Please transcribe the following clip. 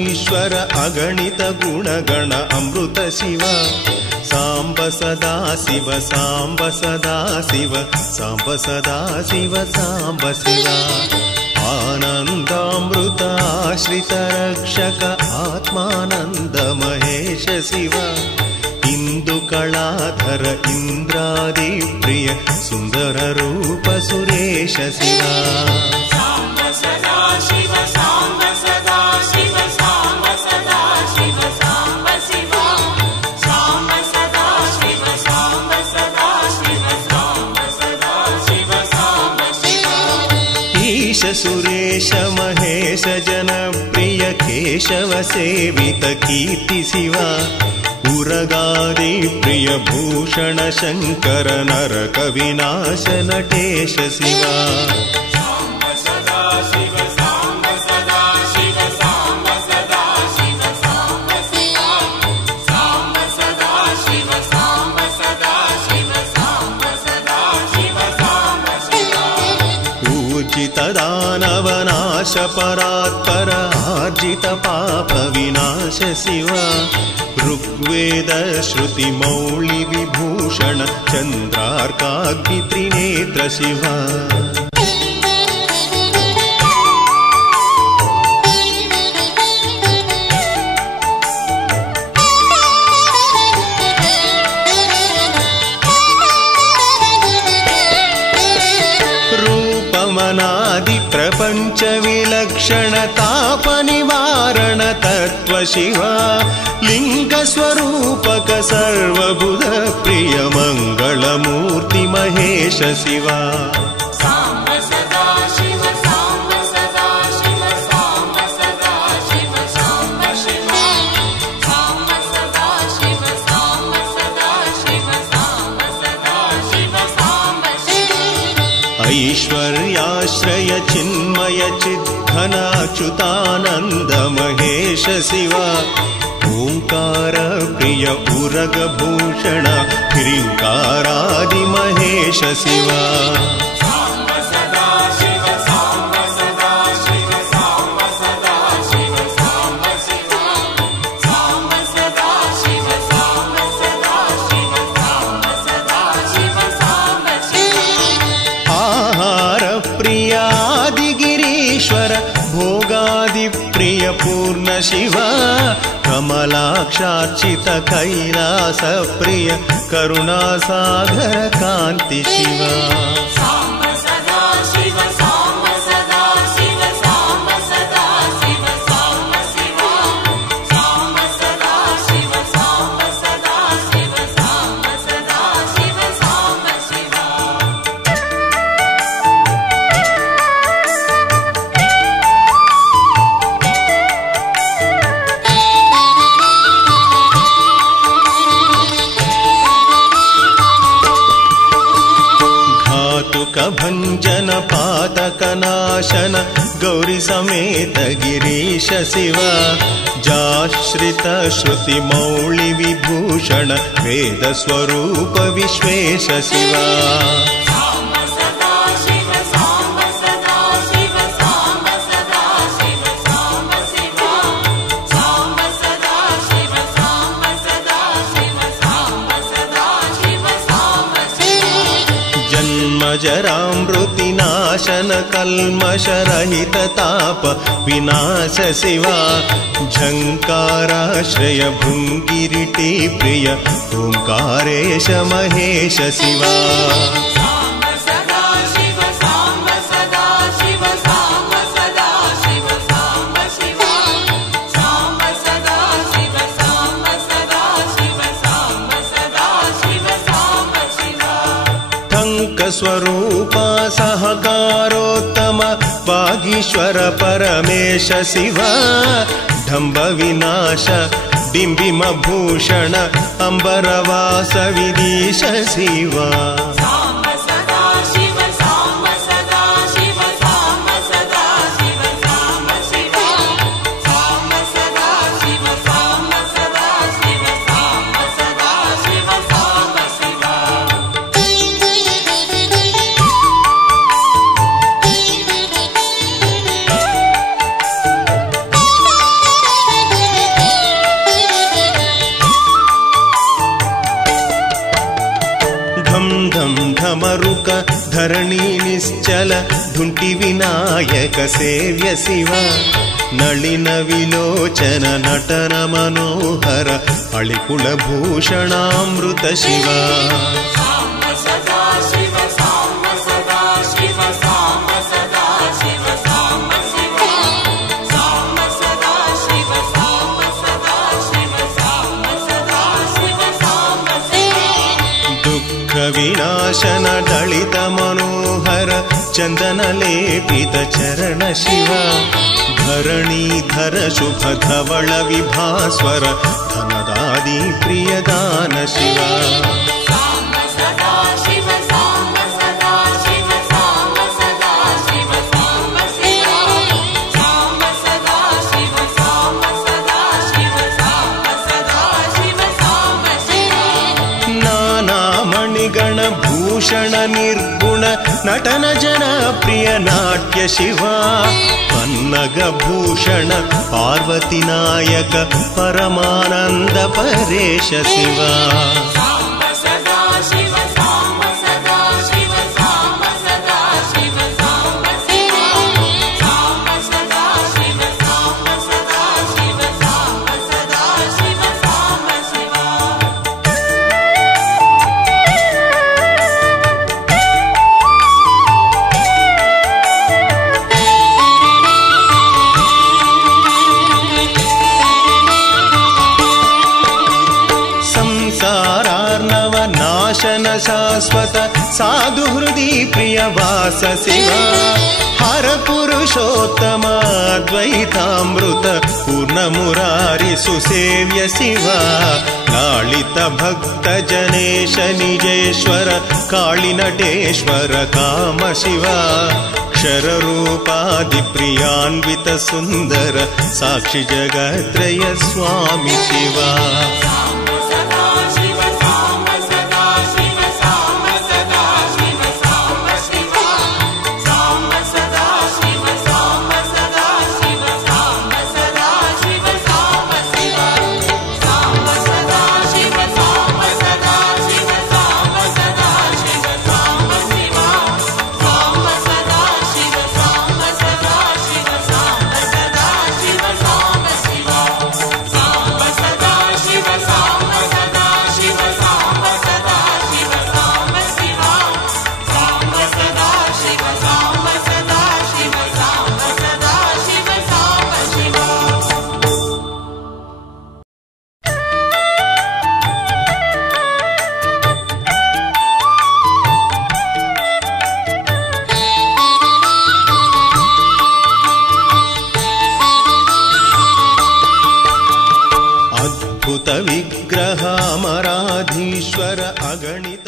ಈಶ್ವರ ಅಗಣಿತ ಗುಣಗಣ ಅಮೃತ ಶಿವ ಸಾಂಬ ಸದಾ ಶಿವ ಸಾಂಬ ಸದಾ ಶಿವ ಸಾಂಬ ಸದಾ ಶಿವ ಸಾಂಬ ಶಿವ ಆನಂದಾಮೃತ ಆಶ್ರಿತ ರಕ್ಷಕ ಆತ್ಮಾನಂದ ಮಹೇಶ ಶಿವ ಇಂದು ಕಳಾಧರ ಇಂದ್ರಾದಿ ಪ್ರಿಯ ಸುಂದರ ರೂಪ ಸುರೇಶ ಶಿವ ಸಾಂಬ ಸದಾ ಶಿವ ಸಾಂಬ ಸದಾ ಶಿವ ಸಾಂಬ ಸದಾ ಶಿವ ಸಾಂಬ ಶಿವ ಸಾಂಬ ಸದಾ ಶಿವ ಸಾಂಬ ಸದಾ ಶಿವ ಸಾಂಬ ಸದಾ ಶಿವ ಸಾಂಬ ಶಿವ ಈಶ ಸುರೇಶ ಮಹೇಶ ಜನಪ್ರಿಯ ಕೇಶವ ಸೇವಿತ ಕೀರ್ತಿ ಶಿವ ಉರಗಾದಿ ಪ್ರಿಯ ಭೂಷಣ ಶಂಕರ ನರಕ ವಿನಾಶ ನಟೇಶ ಶಿವ ಸಾಂಬ ಸದಾ ಶಿವ ಸಾಂಬ ಸದಾ ಶಿವ ಸಾಂಬ ಸದಾ ಶಿವ ಸಾಂಬ ಶಿವ ಸಾಂಬ ಸದಾ ಶಿವ ಸಾಂಬ ಸದಾ ಶಿವ ಸಾಂಬ ಸದಾ ಶಿವ ಸಾಂಬ ಶಿವ ಊರ್ಜಿತ ದಾನವನಾಶ ಪರಾತ್ಪರ ಆರ್ಜಿತ ಪಾಪ ವಿನಾಶ ಶಿವ ಋಗ್ವೇದ ಶ್ರುತಿ ಮೌಳಿ ವಿಭೂಷಣ ಚಂದ್ರಾರ್ಕಾಗ್ನಿ ತ್ರಿನೇತ್ರ ಶಿವ ರೂಪಮನಾದಿ ಪ್ರಪಂಚ ವಿಲಕ್ಷಣ ತಾಪ ನಿವಾರಣ ತತ್ವ ಶಿವ ಲಿಂಗ ಸ್ವರೂಪಕ ಸರ್ವಬುಧ ಪ್ರಿಯ ಮಂಗಳ ಮೂರ್ತಿ ಮಹೇಶ ಶಿವ ಸಾಂಬ ಸದಾ ಶಿವ ಸಾಂಬ ಸದಾ ಶಿವ ಸಾಂಬ ಸದಾ ಶಿವ ಸಾಂಬ ಶಿವ ಸಾಂಬ ಸದಾ ಶಿವ ಸಾಂಬ ಸದಾ ಶಿವ ಸಾಂಬ ಸದಾ ಶಿವ ಸಾಂಬ ಶಿವ ಐಶ್ವರ್ಯಾಶ್ರಯ ಚಿನ್ಮಯ ಚಿದ್ಘನ ಅಚ್ಯುತಾನಂದ ಮಹೇಶ ಶಿವ ಓಂಕಾರ ಪ್ರಿಯ ಉರಗ ಭೂಷಣ ಹಿರಿಂಕಾರಾದಿ ಮಹೇಶ ಶಿವ ಸಾಂಬ ಸದಾ ಶಿವ ಸಾಂಬ ಸದಾ ಶಿವ ಸಾಂಬ ಸದಾ ಶಿವ ಸಾಂಬ ಶಿವ ಸಾಂಬ ಸದಾ ಶಿವ ಸಾಂಬ ಸದಾ ಶಿವ ಸಾಂಬ ಸದಾ ಶಿವ ಸಾಂಬ ಶಿವ ಆಹಾರ ಪ್ರಿಯ ಆದಿಗಿರೀಶ್ವರ ಭೋಗಾದಿ ಪ್ರಿಯ ಪೂರ್ಣ ಶಿವ ಕಮಲಾಕ್ಷಾರ್ಚಿತ ಕೈಲಾಸ ಪ್ರಿಯ ಕರುಣಾಸಾಗರ ಕಾಂತಿ ಶಿವ ಸಾಂಬ ಸದಾ ಶಿವ ಸಾಂಬ ಸದಾ ಶಿವ ಸಾಂಬ ಸದಾ ಶಿವ ಸಾಂಬ ಶಿವ ಸಾಂಬ ಸದಾ ಶಿವ ಸಾಂಬ ಸದಾ ಶಿವ ಸಾಂಬ ಸದಾ ಶಿವ ಸಾಂಬ ಶಿವ ಭಂಜನ ಪಾತಕ ನಾಶನ ಗೌರಿ ಸಮೇತ ಗಿರೀಶ ಶಿವ ಜಾಶ್ರಿತ ಶ್ರುತಿ ಮೌಳಿ ವಿಭೂಷಣ ವೇದ ಸ್ವರೂಪ ವಿಶ್ವೇಶ ಶಿವ ಸಾಂಬ ಸದಾ ಶಿವ ಸಾಂಬ ಸದಾ ಶಿವ ಸಾಂಬ ಸದಾ ಶಿವ ಸಾಂಬ ಶಿವ ಸಾಂಬ ಸದಾ ಶಿವ ಸಾಂಬ ಸದಾ ಶಿವ ಸಾಂಬ ಸದಾ ಶಿವ ಸಾಂಬ ಶಿವ ಜನ್ಮ ಜರಾಮೃತಿ ನಾಶನ ಕಲ್ಮಶರಹಿತ ತಾಪ ವಿನಾಶ ಶಿವ ಝಂಕಾರಾಶ್ರಯ ಭೃಂಗಿರಿಟಿ ಪ್ರಿಯ ಓಂಕಾರೇಶ ಮಹೇಶ ಶಿವ ಸಾಂಬ ಸದಾ ಶಿವ ಸಾಂಬ ಸದಾ ಶಿವ ಸಾಂಬ ಸದಾ ಶಿವ ಸಾಂಬ ಶಿವ ಸಾಂಬ ಸದಾ ಶಿವ ಸಾಂಬ ಸದಾ ಶಿವ ಸಾಂಬ ಸದಾ ಶಿವ ಸಾಂಬ ಶಿವ ಟಂಕ ಸ್ವರೂಪ ಸಹಕಾರೋತ್ತಮ ವಾಗೀಶ್ವರ ಪರಮೇಶ ಶಿವ ಢಂಬ ವಿನಾಶ ಬಿಂಬಿಮ ಭೂಷಣ ಅಂಬರವಾಸ ವಿದೀಶ ಶಿವ ಸಾಂಬ ಸದಾ ಶಿವ ಸಾಂಬ ಸದಾ ಶಿವ ಸಾಂಬ ಸದಾ ಶಿವ ಸಾಂಬ ಶಿವ ಸಾಂಬ ಸದಾ ಶಿವ ಸಾಂಬ ಸದಾ ಶಿವ ಸಾಂಬ ಸದಾ ಶಿವ ಸಾಂಬ ಶಿವ ಧರಣಿ ನಿಶ್ಚಲ ಢುಂಟಿ ವಿನಾಯಕ ಸೇವ್ಯ ಶಿವ ನಳಿನ ವಿಲೋಚನ ನಟನ ಮನೋಹರ ಅಳಿಕುಳ ಭೂಷಣಾಮೃತ ಶಿವ ಸಾಂಬ ಸದಾ ಶಿವ ಸಾಂಬ ಸದಾ ಶಿವ ಸಾಂಬ ಸದಾ ಶಿವ ಸಾಂಬ ಶಿವ ಸಾಂಬ ಸದಾ ಶಿವ ಸಾಂಬ ಸದಾ ಶಿವ ಸಾಂಬ ಸದಾ ಶಿವ ಸಾಂಬ ಶಿವ ದುಃಖ ವಿನಾಶನ ದಳಿತ ಮನೋಹರ ಚಂದನ ಲೇಪಿತ ಚರಣ ಶಿವ ಧರಣೀಧರ ಶುಭ ಧವಳ ವಿಭಾಸ್ವರ ಧನದಾದಿ ಪ್ರಿಯದಾನ ಶಿವ ಸಾಂಬ ಸದಾ ಶಿವ ಸಾಂಬ ಸದಾ ಶಿವ ಸಾಂಬ ಸದಾ ಶಿವ ಸಾಂಬ ಶಿವ ಸಾಂಬ ಸದಾ ಶಿವ ಸಾಂಬ ಸದಾ ಶಿವ ಸಾಂಬ ಸದಾ ಶಿವ ಸಾಂಬ ಶಿವ ನಾನಾ ಮಣಿಗಣ ಭೂಷಣ ನಿರ್ಗುಣ ನಟನ ಜನ ಪ್ರಿಯ ನಾಟ್ಯ ಶಿವ ಪನ್ನಗ ಭೂಷಣ ಪಾರ್ವತಿ ನಾಯಕ ಪರಮಾನಂದ ಪರೇಶ ಶಿವ ಸಾಂಬ ಸದಾ ಶಿವ ಸಾಂಬ ಸದಾ ಶಿವ ಸಾಂಬ ಸದಾ ಶಿವ ಸಾಂಬ ಶಿವ ಸಾಂಬ ಸದಾ ಶಿವ ಸಾಂಬ ಸದಾ ಶಿವ ಸಾಂಬ ಸದಾ ಶಿವ ಸಾಂಬ ಶಿವ ಸಂಸಾರಾರ್ಣವ ನಾಶನ ಶಾಶ್ವತ ಸಾಧು ಹೃದಯ ಪ್ರಿಯ ವಾಸ ಶಿವ ಹರ ಪುರುಷೋತ್ತಮ ದ್ವೈತಾಮೃತ ಪೂರ್ಣ ಮುರಾರಿ ಸುಸೇವ್ಯ ಶಿವ ಲಾಳಿತ ಭಕ್ತ ಜನೇಶ ನಿಜೇಶ್ವರ ಕಾಳಿ ನಟೇಶ್ವರ ಕಾಮ ಶಿವ ಕ್ಷರರೂಪಾದಿ ಪ್ರಿಯಾನ್ವಿತ ಸುಂದರ ಸಾಕ್ಷಿ ಜಗತ್ರಯ ಸ್ವಾಮಿ ಶಿವ ಸಾಂಬ ಸದಾ ಶಿವ ಸಾಂಬ ಸದಾ ಶಿವ ಸಾಂಬ ಸದಾ ಶಿವ ಸಾಂಬ ಶಿವ ಸಾಂಬ ಸದಾ ಶಿವ ಸಾಂಬ ಸದಾ ಶಿವ ಸಾಂಬ ಸದಾ ಶಿವ ಸಾಂಬ ಶಿವ ಸಾಂಬ ಸದಾ ಶಿವ ಸಾಂಬ ಸದಾ ಶಿವ ಸಾಂಬ ಸದಾ ಶಿವ ಸಾಂಬ ಶಿವ ಸಾಂಬ ಸದಾ ಶಿವ ಸಾಂಬ ಸದಾ ಶಿವ ಸಾಂಬ ಸದಾ ಶಿವ ಸಾಂಬ ಶಿವ ಸಾಂಬ ಸದಾ ಶಿವ ಸಾಂಬ ಸದಾ ಶಿವ ಸಾಂಬ ಸದಾ ಶಿವ ಸಾಂಬ ಶಿವ ಸಾಂಬ ಸದಾ ಶಿವ ಸಾಂಬ ಸದಾ ಶಿವ ಸಾಂಬ ಸದಾ ಶಿವ ಸಾಂಬ ಶಿವ ಅದ್ಭುತ ವಿಗ್ರಹ ಅಮರಾಧೀಶ್ವರ ಅಗಣಿತ